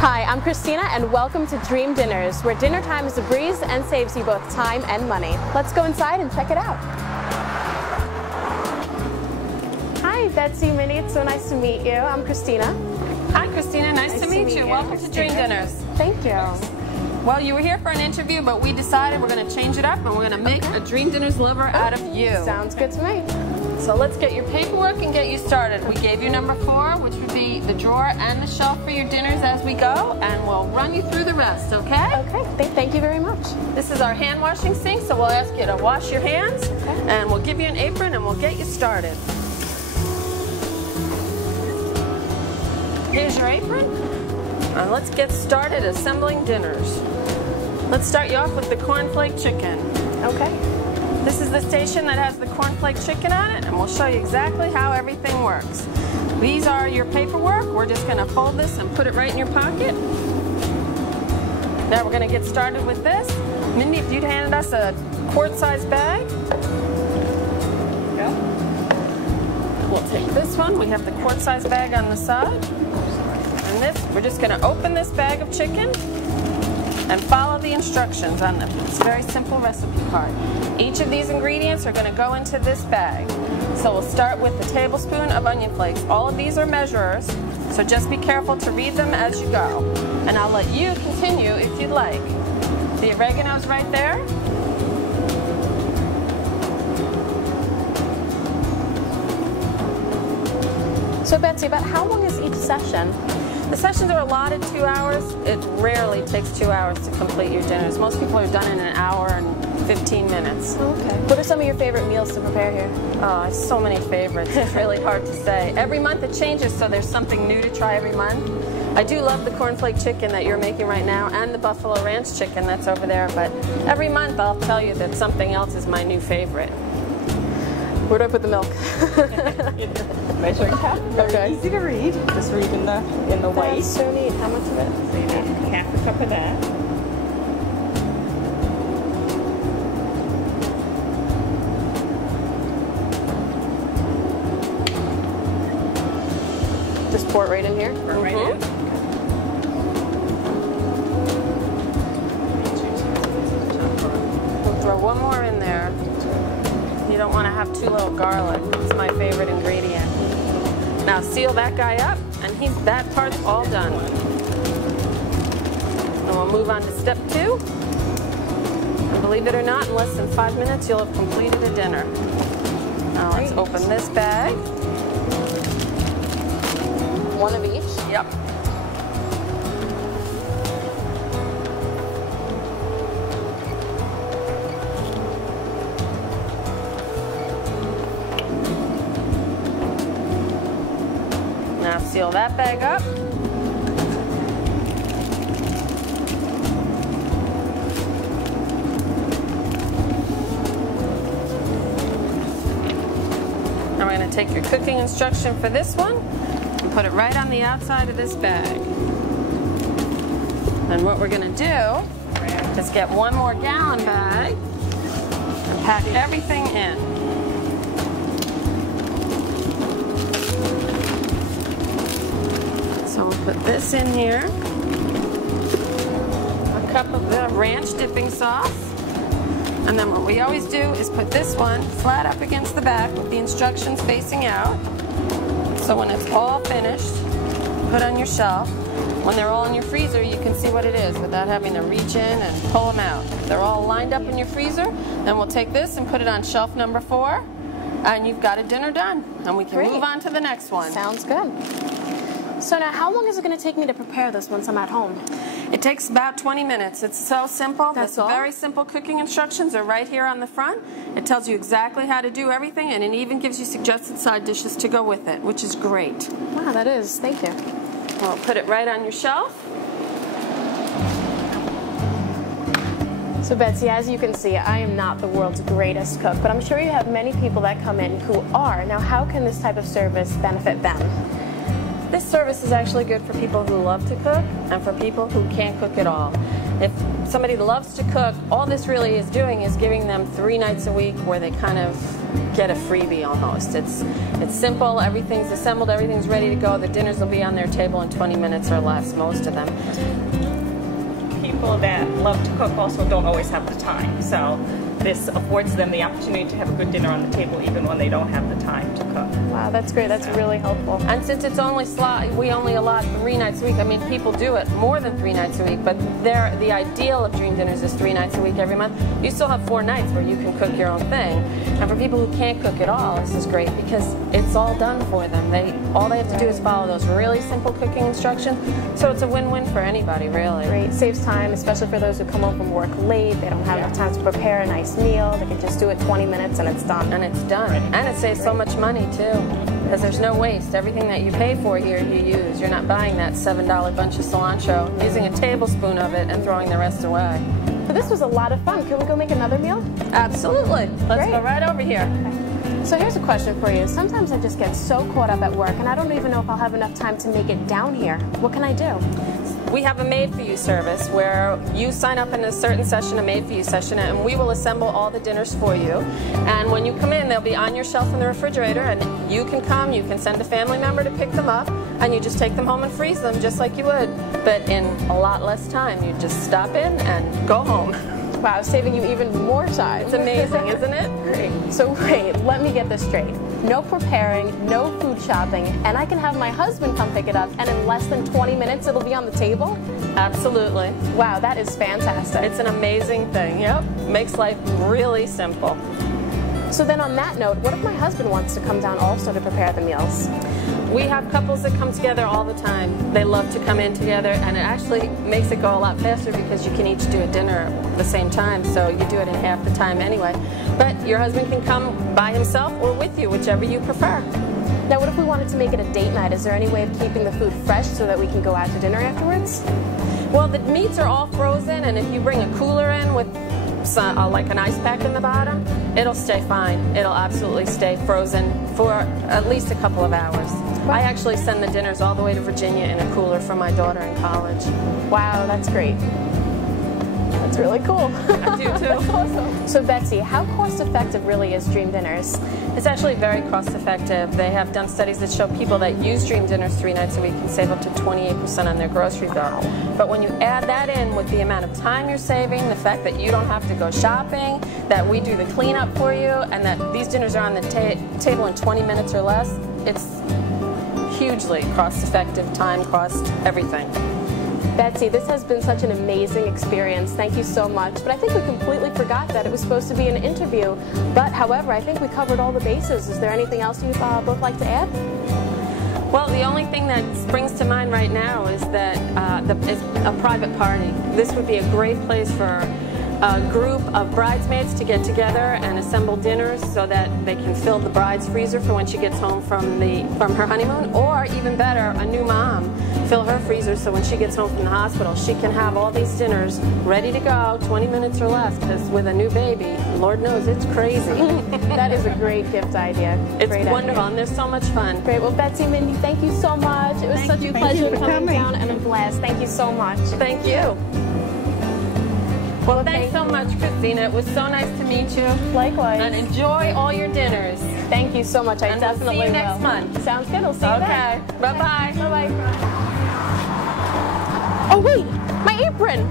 Hi, I'm Christina and welcome to Dream Dinners, where dinner time is a breeze and saves you both time and money. Let's go inside and check it out. Hi, Betsy, Minnie, it's so nice to meet you. I'm Christina. Hi, Christina, nice to meet you. Welcome to Dream Dinners. Thank you. Well, you were here for an interview, but we decided we're going to change it up and we're going to make a Dream Dinners lover out of you. Sounds good to me. So let's get your paperwork and get you started. We gave you number 4, which would be the drawer and the shelf for your dinners as we go, and we'll run you through the rest, okay? Okay, thank you very much. This is our hand washing sink, so we'll ask you to wash your hands, and we'll give you an apron and we'll get you started. Here's your apron. Let's get started assembling dinners. Let's start you off with the cornflake chicken. Okay. This is the station that has the cornflake chicken on it, and we'll show you exactly how everything works. These are your paperwork. We're just going to fold this and put it right in your pocket. Now we're going to get started with this. Mindy, if you'd handed us a quart-sized bag. Yeah. We'll take this one. We have the quart-sized bag on the side. And this, we're just going to open this bag of chicken and follow the instructions on them. It's a very simple recipe card. Each of these ingredients are going to go into this bag. So we'll start with a tablespoon of onion flakes. All of these are measurers, so just be careful to read them as you go. And I'll let you continue if you'd like. The oregano's right there. So Betsy, about how long is each session? The sessions are allotted 2 hours. It rarely takes 2 hours to complete your dinners. Most people are done in an hour and 15 minutes. Okay. What are some of your favorite meals to prepare here? Oh, I have so many favorites. It's really hard to say. Every month it changes, so there's something new to try every month. I do love the cornflake chicken that you're making right now and the buffalo ranch chicken that's over there, but every month I'll tell you that something else is my new favorite. Where do I put the milk? Measuring cup. Very easy to read. Just read in the white. That's so neat. How much of it? So you need half a cup of that. Just pour it right in here? Right in. We'll throw one more in there. You don't want to have too little garlic. It's my favorite ingredient. Now seal that guy up, and that part's all done. And we'll move on to step 2. And believe it or not, in less than 5 minutes, you'll have completed a dinner. Now let's open this bag. One of each? Yep. Now seal that bag up. Now we're going to take your cooking instruction for this one and put it right on the outside of this bag. And what we're going to do is get one more gallon bag and pack everything in. So we'll put this in here, a cup of the ranch dipping sauce, and then what we always do is put this one flat up against the back with the instructions facing out. So when it's all finished, put on your shelf. When they're all in your freezer, you can see what it is without having to reach in and pull them out. If they're all lined up in your freezer, then we'll take this and put it on shelf number 4, and you've got a dinner done. And we can move on to the next one. Sounds good. So now, how long is it going to take me to prepare this once I'm at home? It takes about 20 minutes. It's so simple. That's all? Very simple cooking instructions are right here on the front. It tells you exactly how to do everything, and it even gives you suggested side dishes to go with it, which is great. Wow, that is. Thank you. Well, put it right on your shelf. So Betsy, as you can see, I am not the world's greatest cook, but I'm sure you have many people that come in who are. Now, how can this type of service benefit them? This service is actually good for people who love to cook and for people who can't cook at all. if somebody loves to cook, all this really is doing is giving them 3 nights a week where they kind of get a freebie almost. It's simple, everything's assembled, everything's ready to go. The dinners will be on their table in 20 minutes or less, most of them. People that love to cook also don't always have the time, so this affords them the opportunity to have a good dinner on the table even when they don't have the time to cook. Wow, that's great. That's really helpful. And since it's only we only allot 3 nights a week. I mean, people do it more than 3 nights a week, but the ideal of Dream Dinners is 3 nights a week every month. You still have 4 nights where you can cook your own thing. And for people who can't cook at all, this is great because it's all done for them. All they have to do is follow those really simple cooking instructions. So it's a win-win for anybody, really. Great. Saves time, especially for those who come home from work late. They don't have enough time to prepare a nice meal. They can just do it 20 minutes and it's done. And it's done. And it saves so much money, too. Because there's no waste. Everything that you pay for here, you use. You're not buying that $7 bunch of cilantro, using a tablespoon of it and throwing the rest away. So this was a lot of fun. Can we go make another meal? Absolutely. Let's Great. go right over here. Okay. So here's a question for you. Sometimes I just get so caught up at work and I don't even know if I'll have enough time to make it down here. What can I do? We have a made-for-you service where you sign up in a certain session, a made-for-you session, and we will assemble all the dinners for you. And when you come in, they'll be on your shelf in the refrigerator, and you can come, you can send a family member to pick them up, and you just take them home and freeze them just like you would, but in a lot less time. You just stop in and go home. Wow, saving you even more time. It's amazing, isn't it? Great. So wait, let me get this straight. No preparing, no food shopping, and I can have my husband come pick it up, and in less than 20 minutes it'll be on the table? Absolutely. Wow, that is fantastic. It's an amazing thing, yep. Makes life really simple. So then on that note, what if my husband wants to come down also to prepare the meals? We have couples that come together all the time. They love to come in together, and it actually makes it go a lot faster because you can each do a dinner at the same time, so you do it in half the time anyway. But your husband can come by himself or with you, whichever you prefer. Now what if we wanted to make it a date night? Is there any way of keeping the food fresh so that we can go out to dinner afterwards? Well, the meats are all frozen, and if you bring a cooler in with like an ice pack in the bottom, it'll stay fine. It'll absolutely stay frozen for at least a couple of hours. I actually send the dinners all the way to Virginia in a cooler for my daughter in college. Wow, that's great. That's really cool. I do too. That's awesome. So Betsy, how cost effective really is Dream Dinners? It's actually very cost effective. They have done studies that show people that use Dream Dinners 3 nights a week can save up to 28% on their grocery bill. But when you add that in with the amount of time you're saving, the fact that you don't have to go shopping, that we do the cleanup for you, and that these dinners are on the table in 20 minutes or less, it's hugely cost effective, time, cost, everything. Betsy, this has been such an amazing experience. Thank you so much. But I think we completely forgot that it was supposed to be an interview. But however, I think we covered all the bases. Is there anything else you both like to add? Well, the only thing that springs to mind right now is that it's a private party. This would be a great place for a group of bridesmaids to get together and assemble dinners so that they can fill the bride's freezer for when she gets home from her honeymoon, or even better, a new mom, fill her freezer so when she gets home from the hospital she can have all these dinners ready to go 20 minutes or less, because with a new baby, Lord knows it's crazy. That is a great gift idea. It's great wonderful, idea. And there's so much fun. Great. Well, Betsy, Mindy, thank you so much. It was such a pleasure coming down and a blast. Thank you so much. Thank you. Well, thanks so much, Christina. It was so nice to meet you. Likewise. And enjoy all your dinners. Thank you so much. I definitely will. See you next month. Sounds good. I'll see you then. Okay. Bye-bye. Bye-bye. Oh, wait. My apron.